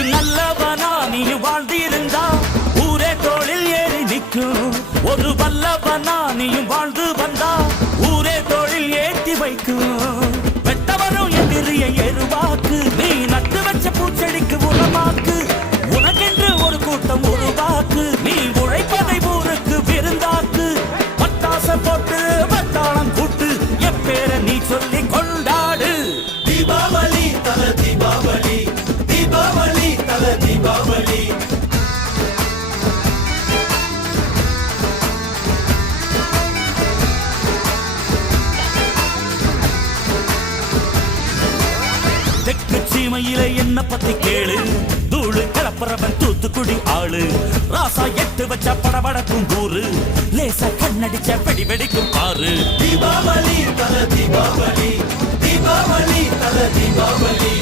ஒரு நல்லவனா நீ வாழ்ந்திருந்தா ஊரே தோளில் ஏறி நிற்கும். ஒரு வல்லவனா நீயும் வாழ்ந்து வந்தா ஊரே தோளில் ஏற்றி வைக்கும். வெட்டவரும் எதிரியை எருவாக்கு, நீ நட்டு வச்ச பூச்செடிக்கு உரமாக்கு. உனக்கென்று ஒரு கூட்டம் உருவாக்கு, நீ உழைப்பதை ஊருக்கு விருந்தாக்கு. பட்டாச போட்டு வட்டாளம் கூட்டு எப்பேர நீ சொல்லி கொண்டாடு. தீபாவளி தல தீபாவளி, தீபாவளி தல தீபாவளி. தெற்கு சீமையில என்ன பத்தி கேளு, தூளு கிளப்புறவன் தூத்துக்குடி ஆளு. ராசா எட்டு வச்ச படபடக்கும் ஊரு, லேசா கண்ணடிச்ச வெடி வெடிக்கும் பாரு. தீபாவளி தல தீபாவளி, தீபாவளி தல தீபாவளி.